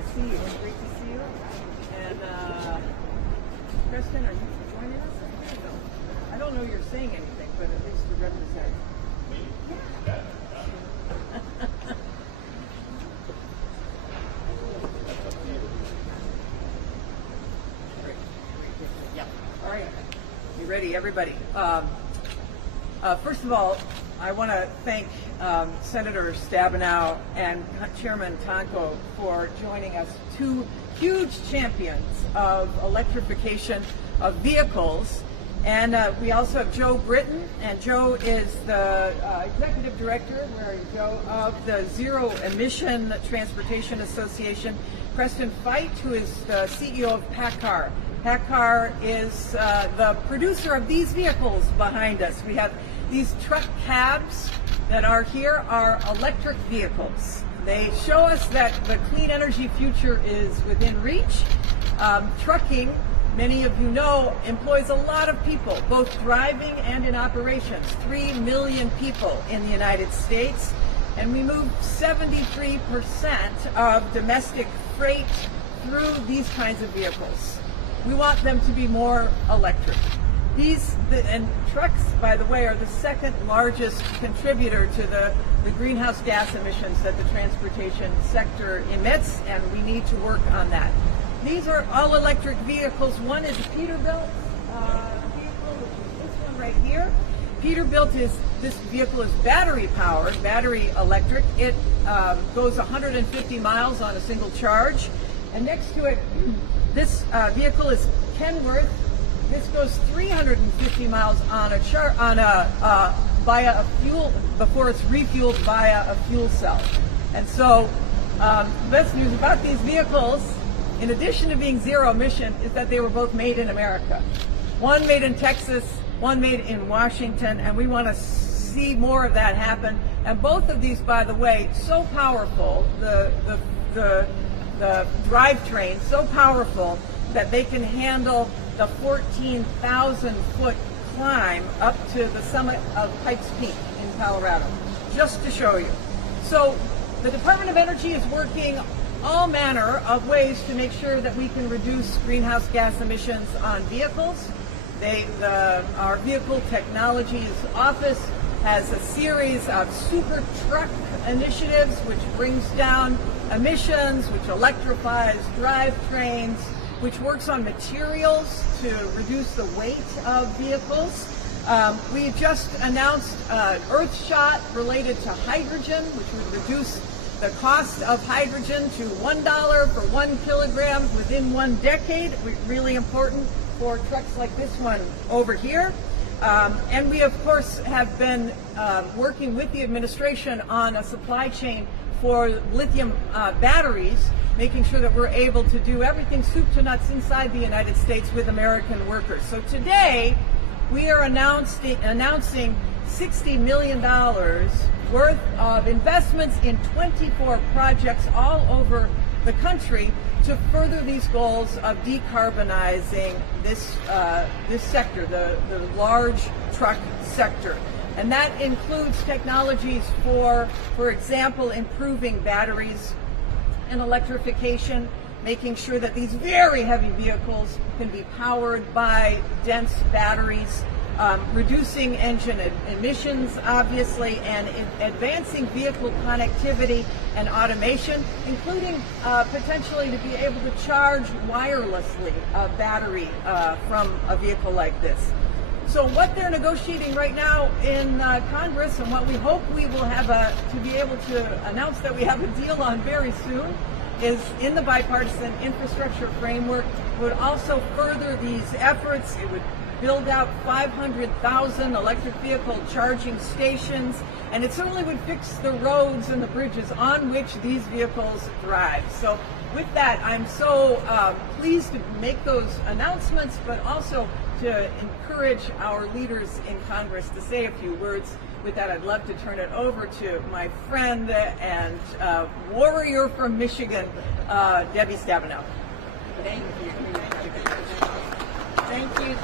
to see you. Great to see you. And Preston, are you joining us? I don't know you're saying anything, but at least to represent. Yeah. All right. You ready, everybody? First of all, I want to thank Senator Stabenow and Chairman Tonko for joining us, two huge champions of electrification of vehicles. And we also have Joe Britton, and Joe is the Executive Director, where are you, Joe, of the Zero Emission Transportation Association. Preston Fite, who is the CEO of PACCAR. PACCAR is the producer of these vehicles behind us. We have these truck cabs that are here are electric vehicles. They show us that the clean energy future is within reach. Trucking, many of you know, employs a lot of people, both driving and in operations. 3 million people in the United States, and we move 73% of domestic freight through these kinds of vehicles. We want them to be more electric. And trucks, by the way, are the second largest contributor to the greenhouse gas emissions that the transportation sector emits, and we need to work on that. These are all electric vehicles. One is a Peterbilt vehicle, which is this one right here. Peterbilt this vehicle is battery powered, battery electric. It goes 150 miles on a single charge. And next to it, this vehicle is Kenworth. This goes 350 miles on via a fuel before it's refueled via a fuel cell. And so, the best news about these vehicles, in addition to being zero emission, is that they were both made in America. One made in Texas, one made in Washington, and we want to see more of that happen. And both of these, by the way, so powerful, the drivetrain, so powerful that they can handle the 14,000-foot climb up to the summit of Pikes Peak in Colorado, just to show you. So the Department of Energy is working all manner of ways to make sure that we can reduce greenhouse gas emissions on vehicles. Our Vehicle Technologies Office has a series of super truck initiatives which brings down emissions, which electrifies drivetrains, which works on materials to reduce the weight of vehicles. We just announced an Earthshot related to hydrogen, which would reduce the cost of hydrogen to $1 for 1 kilogram within 1 decade. Really important for trucks like this one over here. And we, of course, have been working with the administration on a supply chain for lithium batteries, making sure that we're able to do everything soup to nuts inside the United States with American workers. So today, we are announcing $60 million worth of investments in 24 projects all over the country to further these goals of decarbonizing this sector, the large truck sector. And that includes technologies for example, improving batteries and electrification, making sure that these very heavy vehicles can be powered by dense batteries, reducing engine emissions, obviously, and advancing vehicle connectivity and automation, including potentially to be able to charge wirelessly a battery from a vehicle like this. So what they're negotiating right now in Congress, and what we hope we will have to be able to announce that we have a deal on very soon, is in the bipartisan infrastructure framework, would also further these efforts. It would build out 500,000 electric vehicle charging stations, and it certainly would fix the roads and the bridges on which these vehicles drive. So with that, I'm so pleased to make those announcements, but also to encourage our leaders in Congress to say a few words. With that, I'd love to turn it over to my friend and warrior from Michigan, Debbie Stabenow. Thank you. Thank you,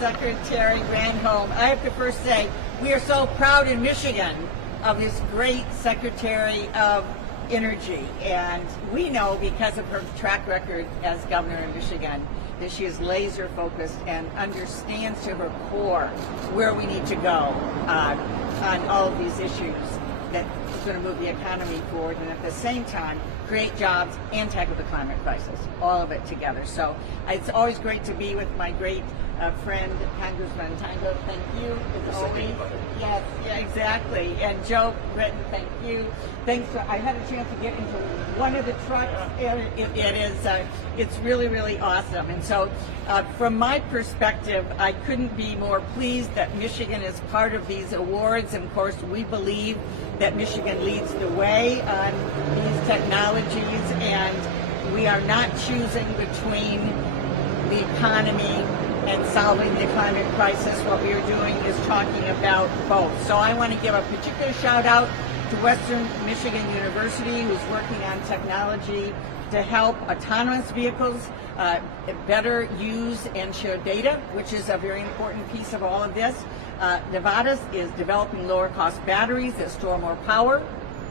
Secretary Granholm. I have to first say, we are so proud in Michigan of this great Secretary of energy, and we know because of her track record as governor in Michigan that she is laser focused and understands to her core where we need to go on all of these issues that is going to move the economy forward and at the same time create jobs and tackle the climate crisis, all of it together. So it's always great to be with my great friend, Congressman Tonko. Thank you, as always. Yes, yeah, exactly. And Joe Britton, thank you. Thanks. I had a chance to get into one of the trucks, and it's really, really awesome. And so, from my perspective, I couldn't be more pleased that Michigan is part of these awards. And of course, we believe that Michigan leads the way on these technologies, and we are not choosing between the economy and solving the climate crisis. What we are doing is talking about both. So I want to give a particular shout out to Western Michigan University, who's working on technology to help autonomous vehicles better use and share data, which is a very important piece of all of this. Nevada is developing lower cost batteries that store more power,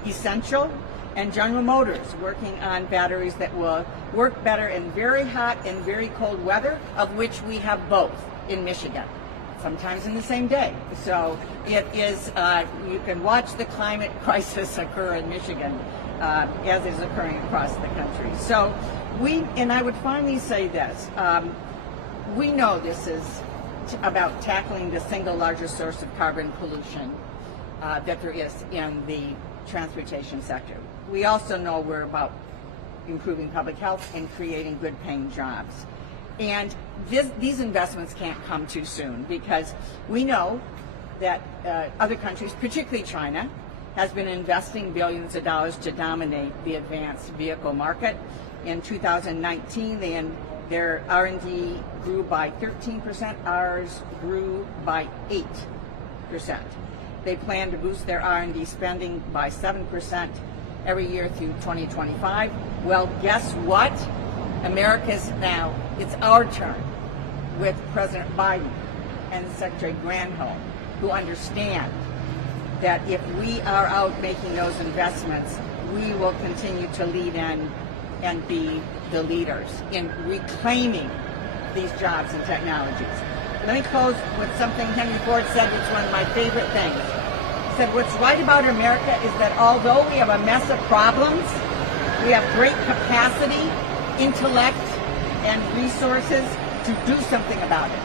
essential. And General Motors working on batteries that will work better in very hot and very cold weather, of which we have both in Michigan, sometimes in the same day. So it is, you can watch the climate crisis occur in Michigan as is occurring across the country. So and I would finally say this, we know this is about tackling the single largest source of carbon pollution that there is in the transportation sector. We also know we're about improving public health and creating good paying jobs. And these investments can't come too soon, because we know that other countries, particularly China, has been investing billions of dollars to dominate the advanced vehicle market. In 2019, their R&D grew by 13%, ours grew by 8%. They plan to boost their R&D spending by 7% every year through 2025. Well, guess what? America's now, it's our turn with President Biden and Secretary Granholm, who understand that if we are out making those investments, we will continue to lead in and be the leaders in reclaiming these jobs and technologies. Let me close with something Henry Ford said, which is one of my favorite things. He said, what's right about America is that although we have a mess of problems, we have great capacity, intellect, and resources to do something about it.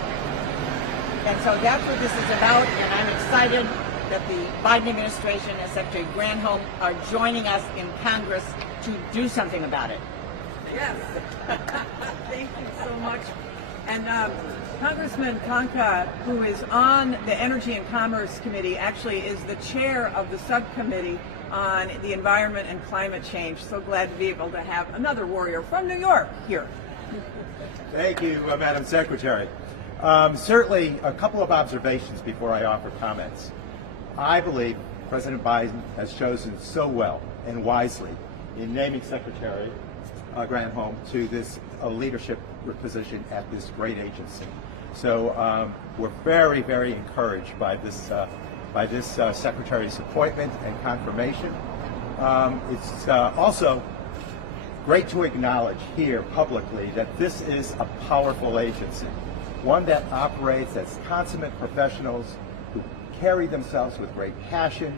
And so that's what this is about, and I'm excited that the Biden administration and Secretary Granholm are joining us in Congress to do something about it. Yes. Thank you so much. And Congressman Tonko, who is on the Energy and Commerce Committee, actually is the chair of the subcommittee on the environment and climate change. So glad to be able to have another warrior from New York here. Thank you, Madam Secretary. Certainly a couple of observations before I offer comments. I believe President Biden has chosen so well and wisely in naming Secretary Granholm to this leadership position at this great agency. So we're very, very encouraged by this Secretary's appointment and confirmation. It's also great to acknowledge here publicly that this is a powerful agency, one that operates as consummate professionals who carry themselves with great passion,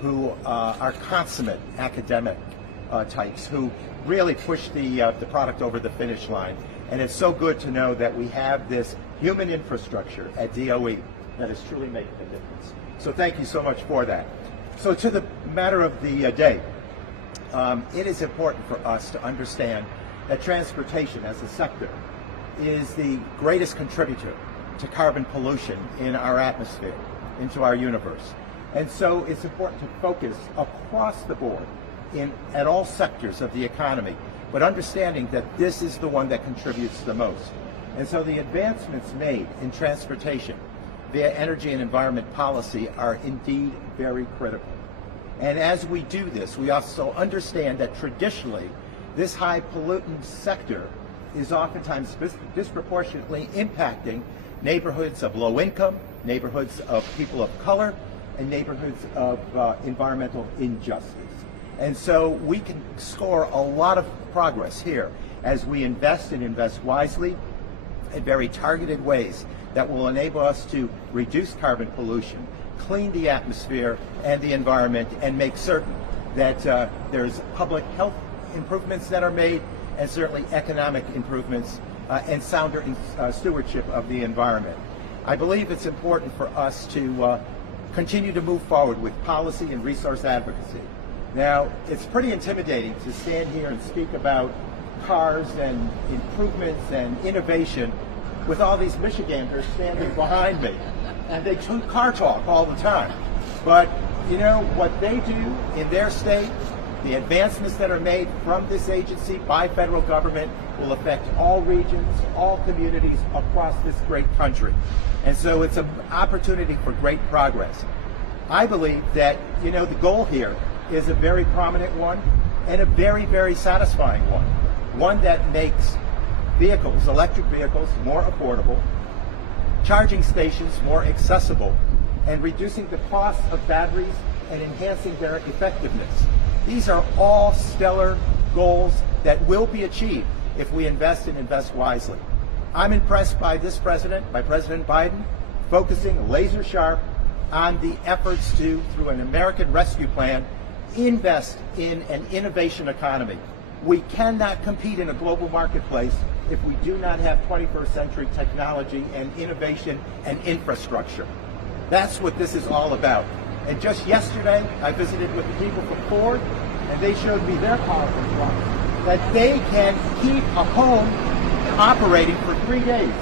who are consummate academic types, who really push the product over the finish line. And it's so good to know that we have this human infrastructure at DOE that is truly making a difference. So thank you so much for that. So to the matter of the day, it is important for us to understand that transportation as a sector is the greatest contributor to carbon pollution in our atmosphere, into our universe. And so it's important to focus across the board at all sectors of the economy, but understanding that this is the one that contributes the most. And so the advancements made in transportation via energy and environment policy are indeed very critical. And as we do this, we also understand that traditionally this high pollutant sector is oftentimes disproportionately impacting neighborhoods of low income, neighborhoods of people of color, and neighborhoods of environmental injustice. And so we can score a lot of progress here as we invest and invest wisely in very targeted ways that will enable us to reduce carbon pollution, clean the atmosphere and the environment, and make certain that there's public health improvements that are made, and certainly economic improvements and sounder stewardship of the environment. I believe it's important for us to continue to move forward with policy and resource advocacy. Now, it's pretty intimidating to stand here and speak about cars and improvements and innovation with all these Michiganders standing behind me. And they do car talk all the time. But, you know, what they do in their state, the advancements that are made from this agency by federal government will affect all regions, all communities across this great country. And so it's an opportunity for great progress. I believe that, you know, the goal here is a very prominent one and a very, very satisfying one. One that makes vehicles, electric vehicles, more affordable, charging stations more accessible, and reducing the cost of batteries and enhancing their effectiveness. These are all stellar goals that will be achieved if we invest and invest wisely. I'm impressed by this president, by President Biden, focusing laser sharp on the efforts to, through an American Rescue Plan, invest in an innovation economy. We cannot compete in a global marketplace if we do not have 21st century technology and innovation and infrastructure. That's what this is all about. And just yesterday, I visited with the people from Ford, and they showed me their powerful trucks, that they can keep a home operating for 3 days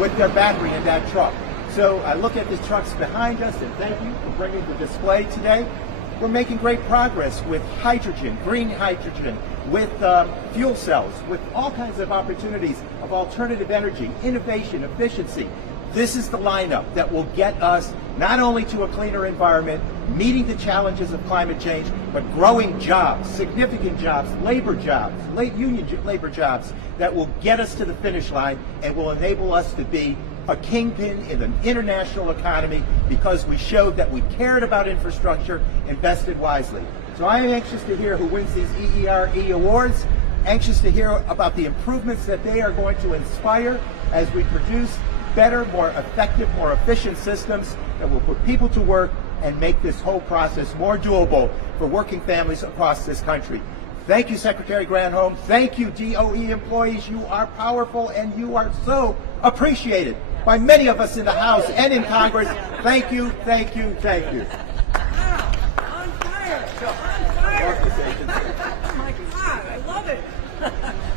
with their battery in that truck. So I look at the trucks behind us, and thank you for bringing the display today. We're making great progress with hydrogen, green hydrogen, with fuel cells, with all kinds of opportunities of alternative energy, innovation, efficiency. This is the lineup that will get us not only to a cleaner environment, meeting the challenges of climate change, but growing jobs, significant jobs, labor jobs, union labor jobs that will get us to the finish line and will enable us to be a kingpin in the international economy because we showed that we cared about infrastructure, invested wisely. So I am anxious to hear who wins these EERE awards, anxious to hear about the improvements that they are going to inspire as we produce better, more effective, more efficient systems that will put people to work and make this whole process more doable for working families across this country. Thank you, Secretary Granholm. Thank you, DOE employees. You are powerful and you are so appreciated by many of us in the House and in Congress. Thank you, thank you, thank you. Wow, on fire, on fire. Oh my God, I love it.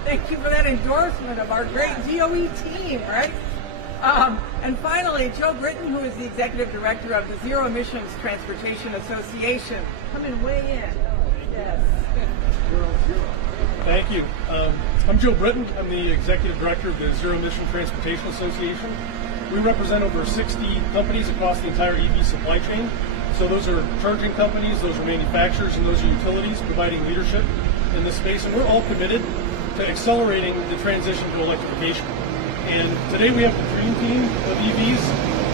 Thank you for that endorsement of our great DOE team, right? And finally, Joe Britton, who is the Executive Director of the Zero Emissions Transportation Association. Come and weigh in. Yes. Thank you. I'm Joe Britton. I'm the Executive Director of the Zero Emission Transportation Association. We represent over 60 companies across the entire EV supply chain. So those are charging companies, those are manufacturers, and those are utilities providing leadership in this space. And we're all committed to accelerating the transition to electrification. And today we have the dream team of EVs.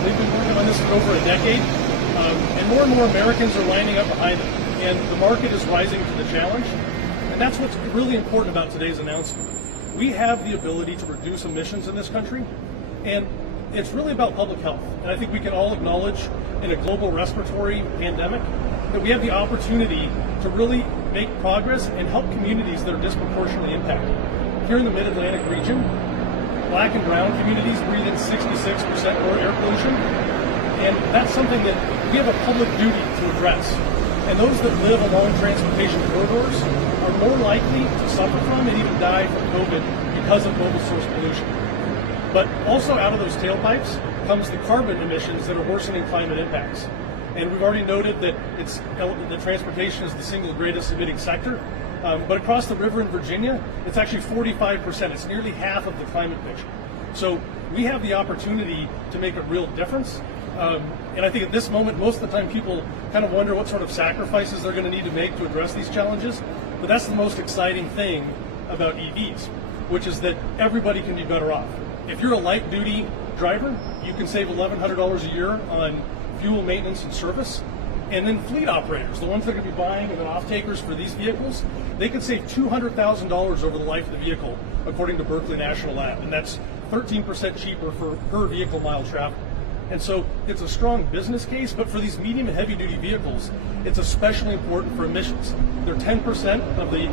They've been working on this for over a decade. And more Americans are lining up behind them. And the market is rising to the challenge. And that's what's really important about today's announcement. We have the ability to reduce emissions in this country. And it's really about public health. And I think we can all acknowledge in a global respiratory pandemic that we have the opportunity to really make progress and help communities that are disproportionately impacted. Here in the Mid-Atlantic region, Black and brown communities breathe in 66% more air pollution, and that's something that we have a public duty to address. And those that live along transportation corridors are more likely to suffer from and even die from COVID because of mobile source pollution. But also out of those tailpipes comes the carbon emissions that are worsening climate impacts. And we've already noted that the transportation is the single greatest emitting sector. But across the river in Virginia, it's actually 45%. It's nearly half of the climate picture. So we have the opportunity to make a real difference. And I think at this moment, most of the time people kind of wonder what sort of sacrifices they're going to need to make to address these challenges. But that's the most exciting thing about EVs, which is that everybody can be better off. If you're a light duty driver, you can save $1,100 a year on fuel maintenance and service. And then fleet operators, the ones that are going to be buying and then off-takers for these vehicles, they could save $200,000 over the life of the vehicle, according to Berkeley National Lab, and that's 13% cheaper for per vehicle mile traveled. And so it's a strong business case, but for these medium and heavy duty vehicles, it's especially important for emissions. They're 10% of the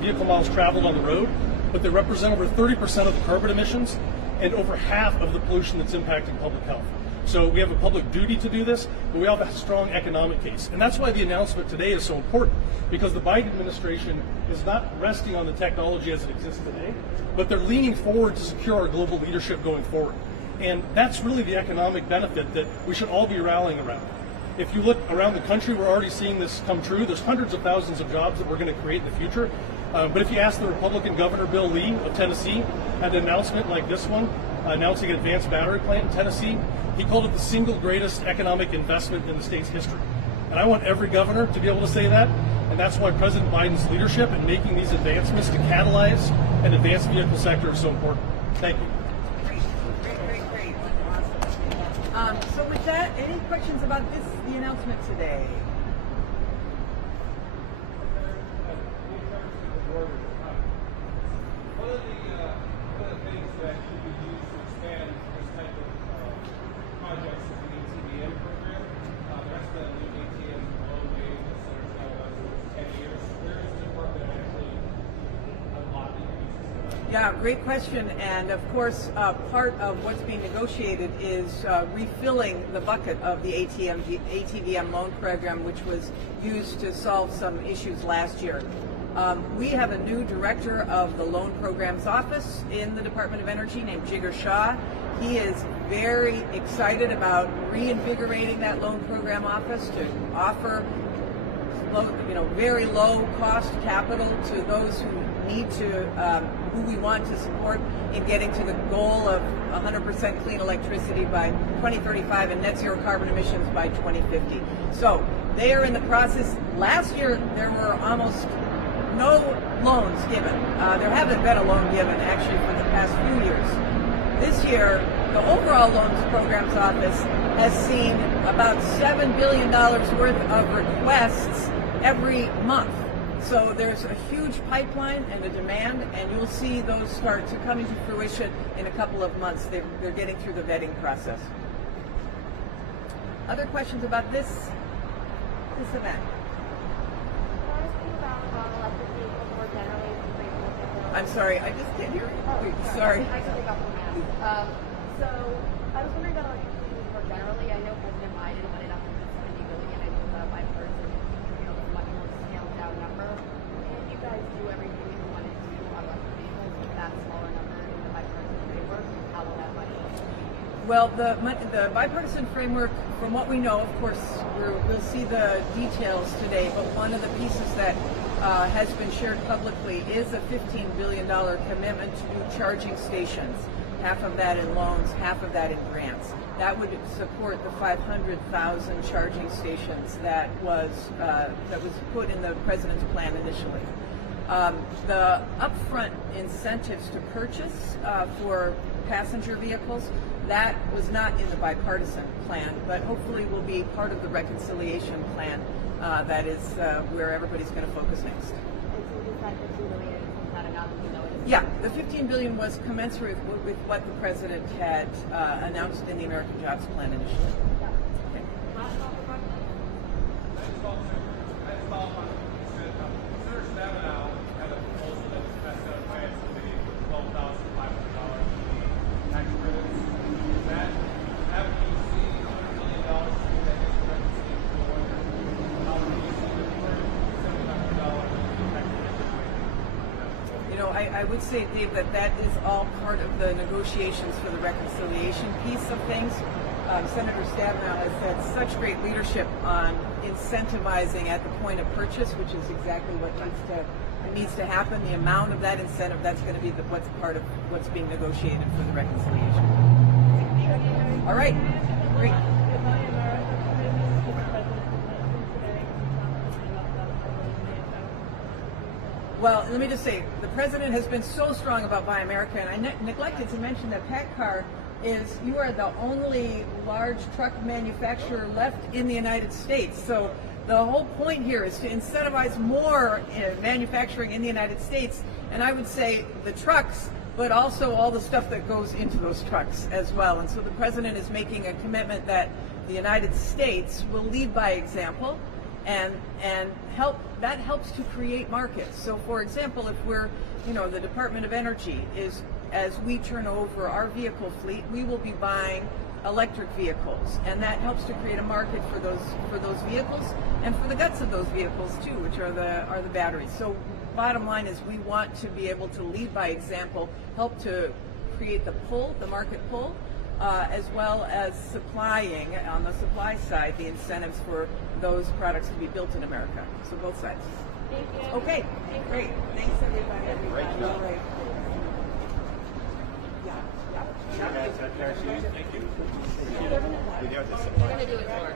vehicle miles traveled on the road, but they represent over 30% of the carbon emissions and over half of the pollution that's impacting public health. So we have a public duty to do this, but we have a strong economic case. And that's why the announcement today is so important, because the Biden administration is not resting on the technology as it exists today, but they're leaning forward to secure our global leadership going forward. And that's really the economic benefit that we should all be rallying around. If you look around the country, we're already seeing this come true. There's hundreds of thousands of jobs that we're going to create in the future. But if you ask the Republican Governor Bill Lee of Tennessee, had an announcement like this one, announcing an advanced battery plant in Tennessee, he called it the single greatest economic investment in the state's history. And I want every governor to be able to say that, and that's why President Biden's leadership in making these advancements to catalyze an advanced vehicle sector is so important. Thank you. Great. Awesome. So with that, any questions about the announcement today? One of the things that should be used to expand this type of projects is the ATVM program. There has been a new ATM loan made in Senator Stabenow for 10 years. Where is the department actually unlocking uses? Yeah, great question. And of course, part of what's being negotiated is refilling the bucket of the ATVM loan program, which was used to solve some issues last year. We have a new director of the Loan Programs Office in the Department of Energy named Jigar Shah. He is very excited about reinvigorating that loan program office to offer very low cost capital to those who need to, who we want to support in getting to the goal of 100% clean electricity by 2035 and net zero carbon emissions by 2050. So they are in the process. Last year there were almost no loans given. There haven't been a loan given actually for the past few years. This year, the overall loans programs office has seen about $7 billion worth of requests every month. So there's a huge pipeline and a demand, and you'll see those start to come into fruition in a couple of months. They're getting through the vetting process. Other questions about this event? I'm sorry, I just can't hear you. Wait, sorry. I can pick up on that. So I was wondering about electric vehicles more generally. I know President Biden wanted up to $70 billion. I know that bipartisan, a much more scaled down number. Can you guys do everything you want to do on electric vehicles with that smaller number in the bipartisan framework? How will that money be used? Well, the bipartisan framework, from what we know, of course, we'll see the details today, but one of the pieces that has been shared publicly is a $15 billion commitment to do charging stations, half of that in loans, half of that in grants. That would support the 500,000 charging stations that was put in the president's plan initially. The upfront incentives to purchase for passenger vehicles, that was not in the bipartisan plan, but hopefully will be part of the reconciliation plan. That is where everybody's going to focus next. Yeah, the $15 billion was commensurate with what the president had announced in the American Jobs Plan initially. Okay. Senator Stabenow had a proposal that was passed out of Finance Committee for $12,500 tax credits. Is that having you see $100 million that expectancy going? How do you see the $700 tax credits? You know, I would say, Dave, that is all part of the negotiations for the reconciliation piece of things. Senator Stabenow has had such great leadership on incentivizing at the point of purchase, which is exactly what needs to happen. The amount of that incentive, that's going to be what's part of what's being negotiated for the reconciliation. All right, great. Well, let me just say, the president has been so strong about Buy America, and I neglected to mention that Pat Carr is you are the only large truck manufacturer left in the United States. So the whole point here is to incentivize more manufacturing in the United States, and I would say the trucks, but also all the stuff that goes into those trucks as well. And so the president is making a commitment that the United States will lead by example, and that helps to create markets. So for example, if we're, the Department of Energy is, as we turn over our vehicle fleet, we will be buying electric vehicles, and that helps to create a market for those vehicles and for the guts of those vehicles too, which are the batteries. So bottom line is we want to be able to lead by example, help to create the pull, the market pull, as well as supplying on the supply side the incentives for those products to be built in America. So both sides. Thank you. Okay, great. Thanks everybody. Great job. All right. Thank you. We're gonna do it more.